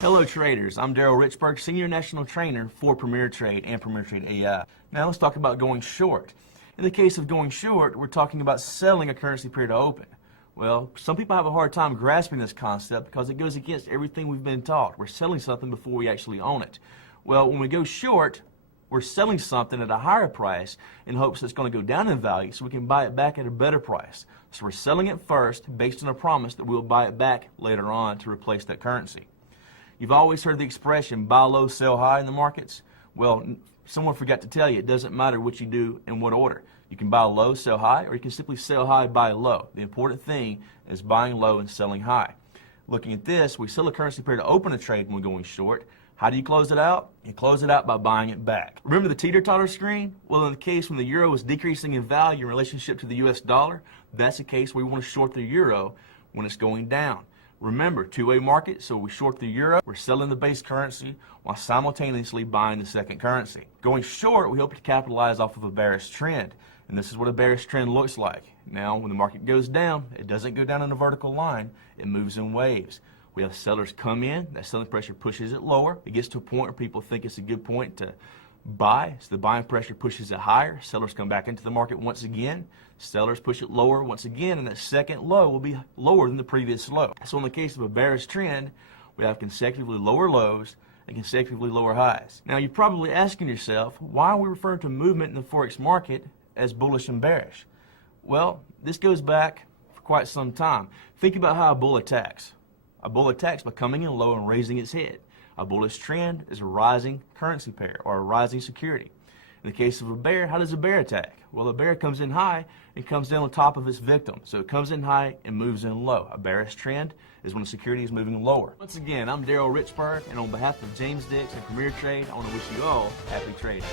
Hello traders, I'm Daryl Richburg, Senior National Trainer for PremiereTrade and PremiereTrade AI. Now let's talk about going short. In the case of going short, we're talking about selling a currency pair to open. Well, some people have a hard time grasping this concept because it goes against everything we've been taught. We're selling something before we actually own it. Well, when we go short, we're selling something at a higher price in hopes that it's going to go down in value so we can buy it back at a better price. So we're selling it first based on a promise that we'll buy it back later on to replace that currency. You've always heard the expression, buy low, sell high in the markets. Well, someone forgot to tell you, it doesn't matter what you do in what order. You can buy low, sell high, or you can simply sell high, buy low. The important thing is buying low and selling high. Looking at this, we sell a currency pair to open a trade when we're going short. How do you close it out? You close it out by buying it back. Remember the teeter-totter screen? Well, in the case when the euro is decreasing in value in relationship to the US dollar, that's the case where we want to short the euro when it's going down. Remember, two-way market, so we short the euro, we're selling the base currency while simultaneously buying the second currency. Going short, we hope to capitalize off of a bearish trend, and this is what a bearish trend looks like. Now, when the market goes down, it doesn't go down in a vertical line, it moves in waves. We have sellers come in, that selling pressure pushes it lower, it gets to a point where people think it's a good point to buy, so the buying pressure pushes it higher, sellers come back into the market once again, sellers push it lower once again, and that second low will be lower than the previous low. So in the case of a bearish trend, we have consecutively lower lows and consecutively lower highs. Now you're probably asking yourself, why are we referring to movement in the Forex market as bullish and bearish? Well, this goes back for quite some time. Think about how a bull attacks. A bull attacks by coming in low and raising its head. A bullish trend is a rising currency pair or a rising security. In the case of a bear, how does a bear attack? Well, a bear comes in high and comes down on top of its victim. So it comes in high and moves in low. A bearish trend is when the security is moving lower. Once again, I'm Daryl Richburg, and on behalf of James Dix and PremiereTrade, I want to wish you all happy trading.